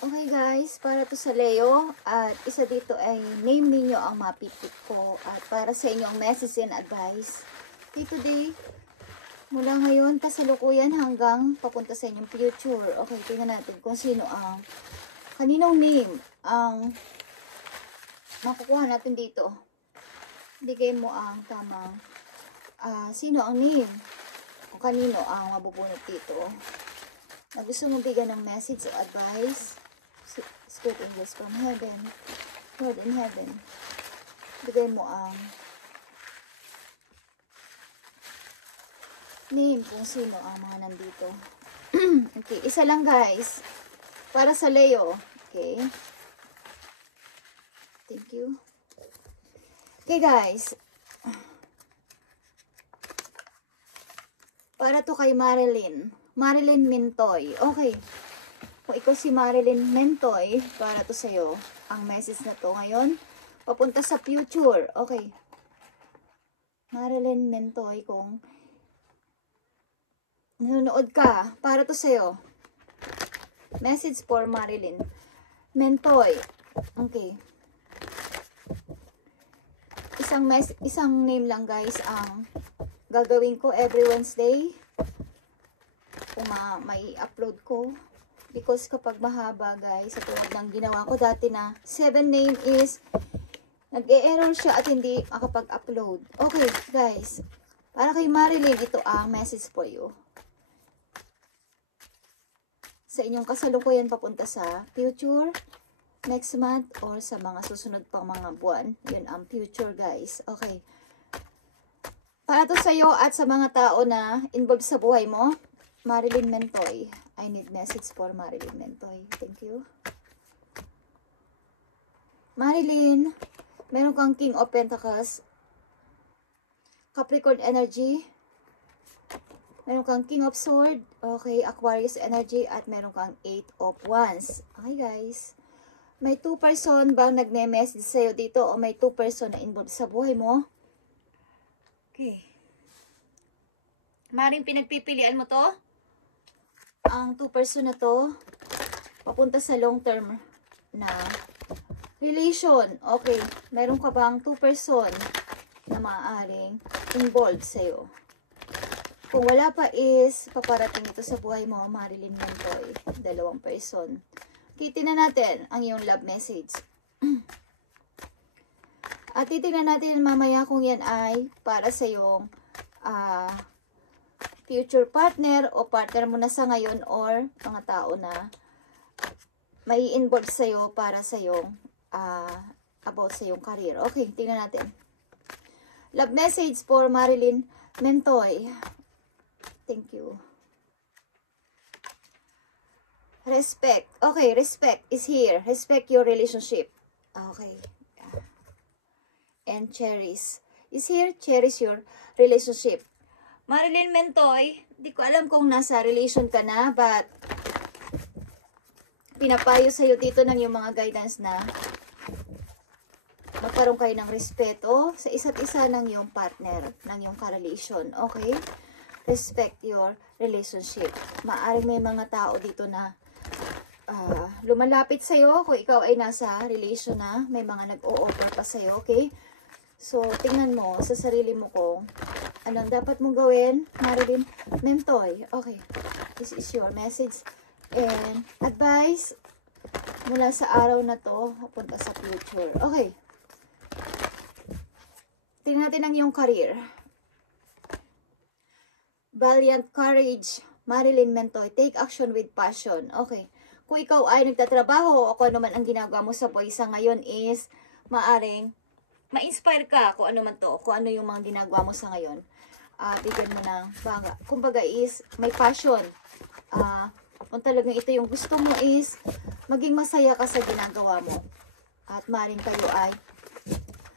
Okay guys, para to sa Leo at isa dito ay name ninyo ang mapipit ko at para sa inyong message and advice. Okay, today, mula ngayon, kasalukuyan hanggang papunta sa inyong future. Okay, tingnan natin kung sino ang kaninong name ang makukuha natin dito. Bigay mo ang tamang sino ang name kung kanino ang mabubunot dito. Na gusto mong bigyan ng message o advice. Spirit angels from heaven, Lord in heaven, bigay mo ang name kung sino ang mga nandito. Okay, isa lang guys, para sa Leo. Okay, thank you. Okay guys, para to kay Marilyn Mintoy. Okay, kung ikaw si Marilyn Mentoy, para to sa'yo, ang message na to ngayon, papunta sa future. Okay. Marilyn Mentoy, kung nanonood ka, para to sa'yo. Message for Marilyn Mentoy. Okay. Isang name lang guys ang gagawin ko every Wednesday. Kung may upload ko. Because kapag mahaba guys, sa tulad ng ginawa ko dati na 7 name is nag-e-error siya at hindi makapag-upload. Okay guys, para kay Marilyn, ito ang message for you. Sa inyong kasalukuyan papunta sa future, next month, or sa mga susunod pang mga buwan. Yun ang future guys. Okay. Para to sa iyo at sa mga tao na involved sa buhay mo, Marilyn Mentoy. I need message for Marilyn Mentoy. Thank you. Marilyn, meron kang King of Pentacles, Capricorn energy, meron kang King of Sword, okay, Aquarius energy, at meron kang 8 of Wands. Okay guys, may 2 person bang nagne-message sa'yo dito o may 2 person na involved sa buhay mo? Okay. Maring pinagpipilian mo to? Ang 2 person na to, papunta sa long term na relation. Okay, meron ka bang 2 person na maaaring involved sa'yo? Kung wala pa is, paparating ito sa buhay mo, Marilyn Mentoy. 2 person. Titingnan natin ang iyong love message. At titingnan natin mamaya kung yan ay para sa iyong future partner o partner mo na sa ngayon or mga tao na may involve sa'yo para sa iyong about sa iyong career. Okay, tingnan natin. Love message for Marilyn Mentoy. Thank you. Respect. Okay, respect is here. Respect your relationship. Okay. And cherish is here. Cherish your relationship. Marilyn Mentoy, di ko alam kung nasa relation ka na, but pinapayo sa'yo dito ng yung mga guidance na magkaroon kayo ng respeto sa isa't isa ng yung partner, ng yung ka-relation. Okay? Respect your relationship. Maaring may mga tao dito na lumalapit sa'yo kung ikaw ay nasa relation na, may mga nag-o-offer pa sa'yo. Okay? So, tingnan mo sa sarili mo kung anong dapat mong gawin, Marilyn Mentoy. Okay, this is your message and advice mula sa araw na to, punta sa future. Okay. Tingnan natin ang iyong career. Valiant courage, Marilyn Mentoy. Take action with passion. Okay. Kung ikaw ay nagtatrabaho o kung ano man ang ginagawa mo sa buhay sa ngayon is maaring ma-inspire ka kung ano man to, kung ano yung mga ginagawa mo sa ngayon. Bigyan mo ng baga. Kumbaga is, may passion. Kung talagang ito yung gusto mo is, maging masaya ka sa ginagawa mo. At maring kayo ay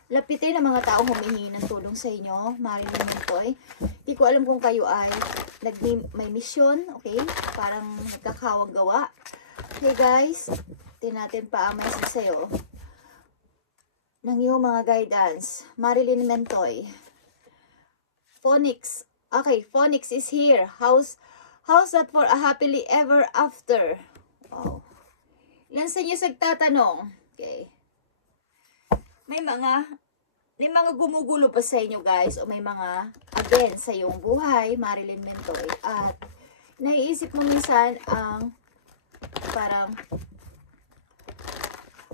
lapitin ng mga taong humihingi ng tulong sa inyo. Maring naman po eh. Hindi ko alam kung kayo ay may mission, okay? Parang nagkakawang gawa. Okay guys, natin pa ang message sa'yo ng iyong mga guidance. Marilyn Mentoy. Phoenix. Okay, Phoenix is here. How's that for a happily ever after? Wow. Ilan sa inyo nagtatanong? Okay. May mga gumugulo pa sa inyo guys, o may mga again sa iyong buhay, Marilyn Mentoy, at naiisip mo minsan ang parang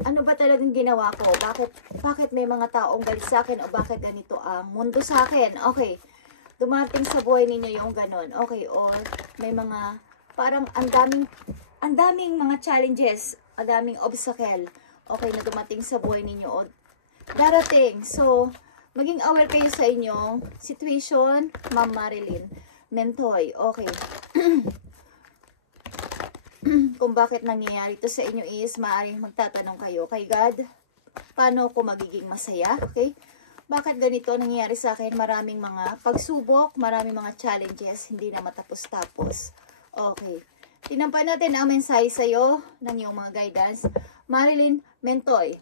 ano ba talagang ginawa ko? Bakit may mga taong galit sa akin, o bakit ganito ang mundo sa akin? Okay. Dumating sa buhay ninyo yung ganon. Okay, or may mga parang ang daming mga challenges, ang daming obstacle. Okay, na dumating sa buhay ninyo o darating. So, maging aware kayo sa inyong situation, Ma'am Marilyn Mentoy. Okay. Kung bakit nangyayari ito sa inyo is, maaaring magtatanong kayo kay God, paano ko magiging masaya? Okay? Bakit ganito nangyayari sa akin? Maraming mga pagsubok, maraming mga challenges, hindi na matapos-tapos. Okay. Tinampan natin ang mensahe sa iyo ng iyong mga guidance. Marilyn Mentoy.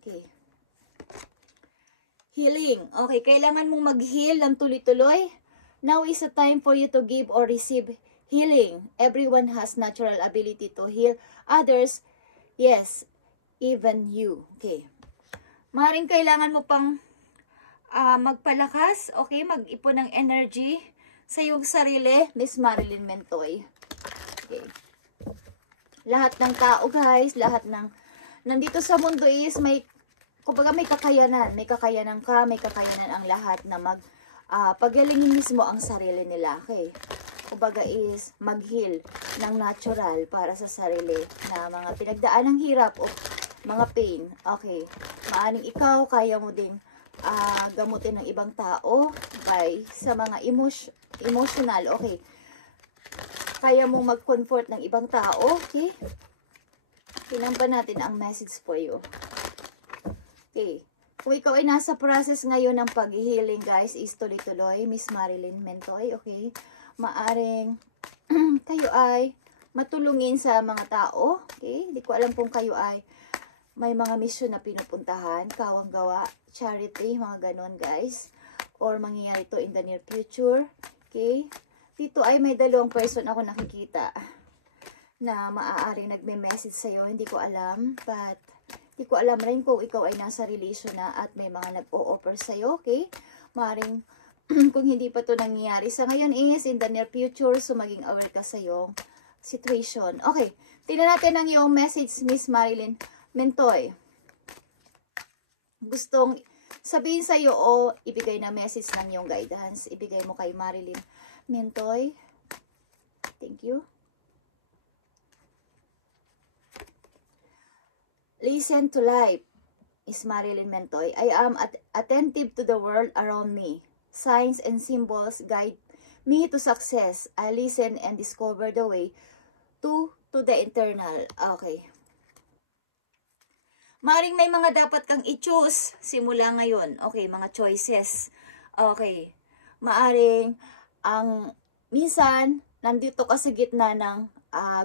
Okay. Healing. Okay, kailangan mong mag-heal ng tuloy-tuloy. Now is a time for you to give or receive healing. Everyone has natural ability to heal others. Yes, even you. Okay. Maring kailangan mo pang magpalakas, okay? Mag-ipon ng energy sa iyong sarili, Miss Marilyn Mentoy. Okay. Lahat ng tao, guys, nandito sa mundo is kumbaga may kakayanan. May kakayanan ka, may kakayanan ang lahat na pagalingin mismo ang sarili nila. Okay. Kumbaga is mag-heal ng natural para sa sarili na mga pinagdaan ng hirap o mga pain. Okay. Maaring ikaw, kaya mo ding gamutin ng ibang tao sa mga emotional. Okay. Kaya mo mag-comfort ng ibang tao. Okay. Tinampan natin ang message for you. Okay. Kung ikaw ay nasa process ngayon ng pag-healing, guys, is tuloy-tuloy, Miss Marilyn Mentoy. Okay. Maaring kayo ay matulungin sa mga tao. Okay? Hindi ko alam kung kayo ay may mga mission na pinupuntahan, kawang gawa, charity, mga ganon guys. Or mangyayari to in the near future. Okay? Dito ay may dalawang person ako nakikita na maaaring nagme-message sa'yo. Hindi ko alam, but hindi ko alam rin kung ikaw ay nasa relation na at may mga nag-o-offer sa'yo. Okay? Maaring kung hindi pa to nangyayari sa ngayon is in the near future, so maging aware ka sa iyong situation. Okay, tingnan natin ang iyong message, Miss Marilyn Mentoy. Gustong sabihin sa iyo o ibigay na message ng iyong guidance, ibigay mo kay Marilyn Mentoy. Thank you. Listen to life, Miss Marilyn Mentoy. I am attentive to the world around me. Signs and symbols guide me to success. I listen and discover the way to the eternal. Okay. Maring may mga dapat kang i-choose simula ngayon. Okay, mga choices. Okay. Maaring minsan nandito ka sa gitna ng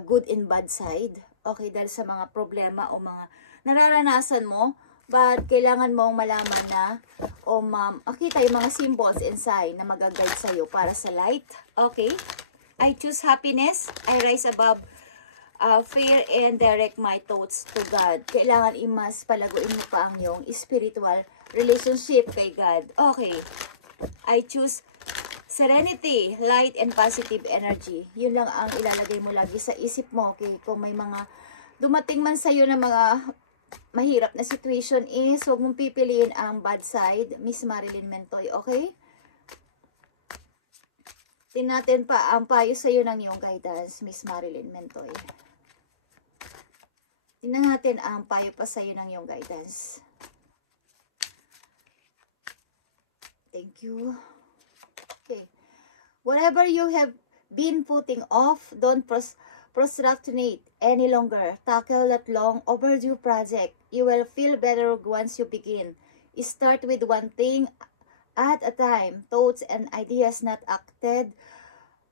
good and bad side. Okay, dahil sa mga problema o mga nararanasan mo. But kailangan mong malaman na o makita yung mga symbols and sign na mag-guide sa'yo para sa light. Okay? I choose happiness. I rise above fear and direct my thoughts to God. Kailangan imas palaguin mo pa ang iyong spiritual relationship kay God. Okay. I choose serenity, light, and positive energy. Yun lang ang ilalagay mo lagi sa isip mo. Okay? Kung may mga dumating man sa'yo na mga mahirap na situation is, huwag mong pipiliin ang bad side, Miss Marilyn Mentoy, okay? Tingnan natin pa ang payo sa iyo ng iyong guidance, Miss Marilyn Mentoy. Tingnan natin ang payo pa sa iyo ng iyong guidance. Thank you. Okay. Whatever you have been putting off, don't procrastinate any longer. Tackle that long overdue project. You will feel better once you begin. Start with one thing at a time. Thoughts and ideas not acted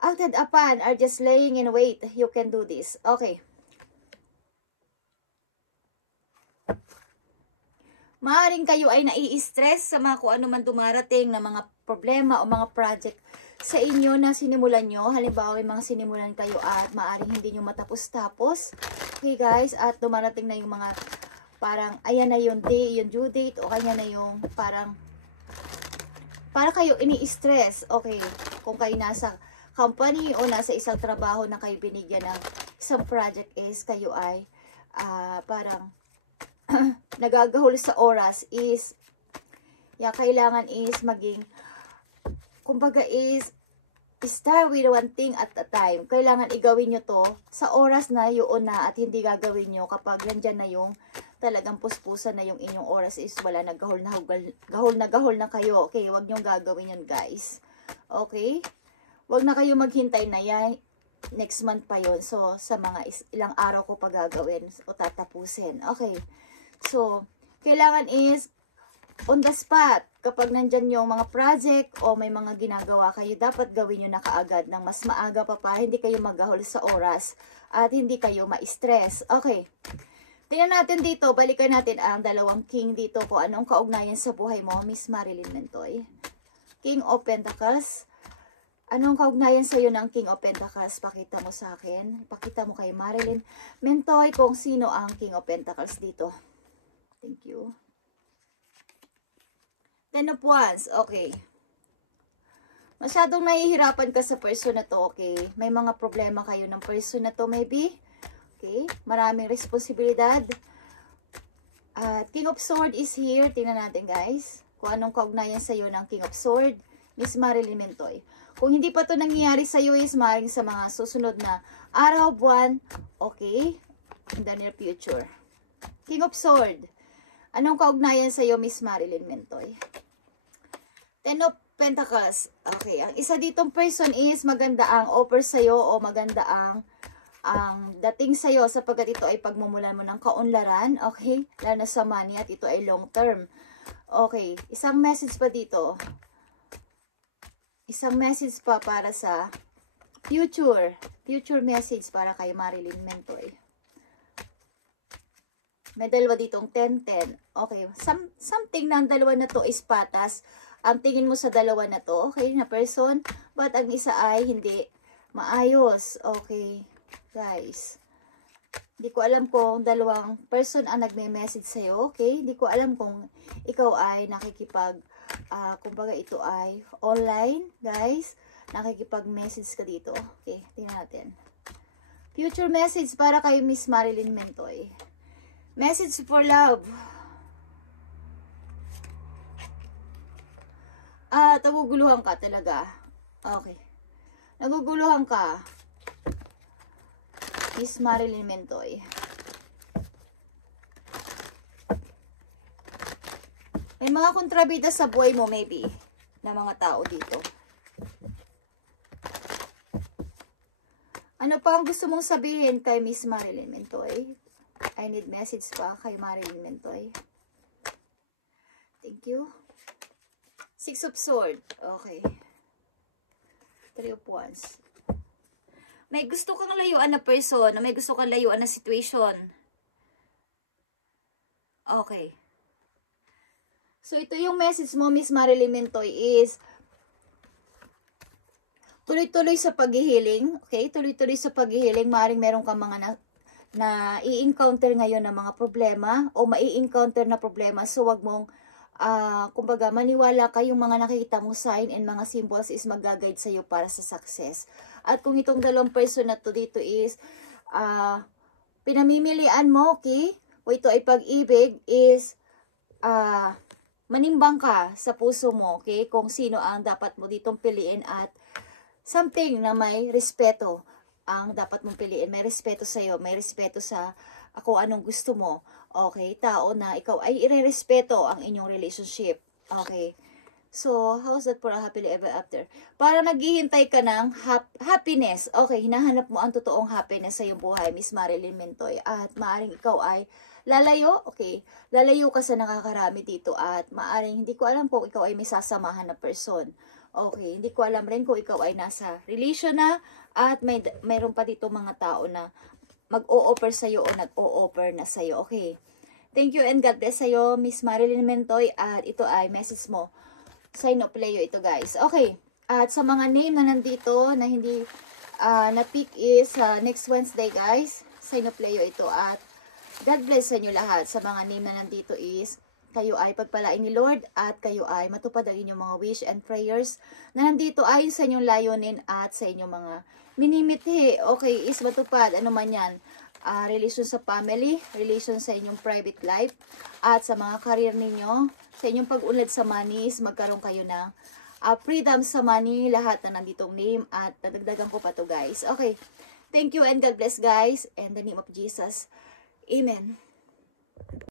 upon are just laying in wait. You can do this. Okay. Maaring kayo ay nai-stress sa mga kung ano man dumarating na mga problema o mga project sa inyo na sinimulan nyo. Halimbawa, may mga sinimulan kayo at maaring hindi nyo matapos-tapos. Okay guys, at dumarating na yung mga parang ayan na yung day, yung due date, o kanya na yung parang para kayo ini-stress. Okay, kung kayo nasa company o nasa isang trabaho na kayo binigyan ng isang project is kayo ay parang nagagahol sa oras is kailangan is maging kumbaga is start with one thing at a time. Kailangan igawin nyo to sa oras na yun na at hindi gagawin nyo kapag nandyan na yung talagang puspusan na yung inyong oras is wala na gahol na kayo. Okay, wag nyo gagawin yun guys. Okay? Wag na kayo maghintay na yan. Next month pa yun. So, sa mga ilang araw ko pa gagawin o tatapusin. Okay. So, kailangan is on the spot. Kapag nandyan yung mga project o may mga ginagawa kayo, dapat gawin nyo na kaagad ng mas maaga pa, hindi kayo magahol sa oras at hindi kayo ma-stress. Okay. Tingnan natin dito, balikan natin ang dalawang king dito kung anong kaugnayan sa buhay mo, Miss Marilyn Mentoy. King of Pentacles. Anong kaugnayan sa iyo ng King of Pentacles? Pakita mo sa akin. Pakita mo kay Marilyn Mentoy kung sino ang King of Pentacles dito. Thank you. Ten of Wands, okay. Masyadong nahihirapan ka sa person na to, okay. May mga problema kayo ng person na to, maybe. Okay, maraming responsibilidad. King of Sword is here. Tingnan natin, guys. Kung anong kaugnayan sa iyo ng King of Sword, Miss Marilyn Mentoy. Kung hindi pa to nangyayari sa iyo, is maaaring sa mga susunod na araw, buwan, okay, in the near future. King of Sword. Anong kaugnayan sa iyo, Miss Marilyn Mentoy? Ten of Pentacles. Okay, ang isa ditong person is maganda ang offer sa iyo o maganda ang dating sa iyo sapagkat ito ay pagmumulan mo ng kaunlaran, okay? Lalo na sa money at ito ay long term. Okay, isang message pa dito. Isang message pa para sa future message para kay Marilyn Mentoy. May dalawa ditong 10-10. Okay, something na ang dalawa na to is patas. Ang tingin mo sa dalawa na to, okay, na person, but ang isa ay hindi maayos. Okay, guys. Hindi ko alam kung dalawang person ang nagme-message sa'yo, okay? Hindi ko alam kung ikaw ay kumbaga ito ay online, guys. Nakikipag-message ka dito. Okay, tingnan natin. Future message para kay Miss Marilyn Mentoy. Message for love. Naguguluhan ka talaga. Okay. Naguguluhan ka. Miss Marilyn Mentoy. May mga kontrabida sa buhay mo, maybe, na mga tao dito. Ano pa ang gusto mong sabihin kay Miss Marilyn Mentoy? I need message pa kay Marilyn Mentoy. Thank you. Six of Swords. Okay. Three of Wands. May gusto kang layuan na person, may gusto kang layuan na situation. Okay. So, ito yung message mo, Miss Marilyn Mentoy, is tuloy-tuloy sa paghihiling. Okay? Tuloy-tuloy sa paghihiling. Maaaring meron kang mga na i-encounter ngayon ng mga problema o mai-encounter na problema. So, wag mong kumbaga, maniwala ka yung mga nakikita mong sign and mga symbols is mag-guide sa'yo para sa success. At kung itong dalawang person na to dito is pinamimilian mo, okay? O ito ay pag-ibig is manimbang ka sa puso mo, okay? Kung sino ang dapat mo ditong piliin at something na may respeto ang dapat mong piliin. May respeto sa'yo, may respeto sa kung anong gusto mo. Okay, tao na ikaw ay irerespeto ang inyong relationship. Okay. So, how's that for a happily ever after? Para naghihintay ka ng happiness. Okay, hinahanap mo ang totoong happiness sa iyong buhay, Miss Marilyn Mentoy. At maaring ikaw ay lalayo. Okay, lalayo ka sa nakakarami dito. At maaring hindi ko alam kung ikaw ay may sasamahan na person. Okay, hindi ko alam rin kung ikaw ay nasa relation na. At mayroon pa dito mga tao na mag-o-offer sa'yo o nag-o-offer na sa'yo. Okay. Thank you and God bless sa'yo, Miss Marilyn Mentoy. At ito ay message mo. Sign of Leo ito, guys. Okay. At sa mga name na nandito na hindi na-pick is next Wednesday, guys. Sinopleo ito at God bless sa inyo lahat. Sa mga name na nandito is, kayo ay pagpalain ni Lord at kayo ay matupad ang inyong mga wish and prayers na nandito ayon sa inyong layunin at sa inyong mga minimithi. Okay, is matupad. Ano man yan. Relation sa family, relation sa inyong private life, at sa mga career ninyo, sa inyong pag-unlad sa money is magkaroon kayo ng freedom sa money, lahat na nanditong name at nadagdagan ko pa to guys. Okay, thank you and God bless guys. In the name of Jesus. Amen.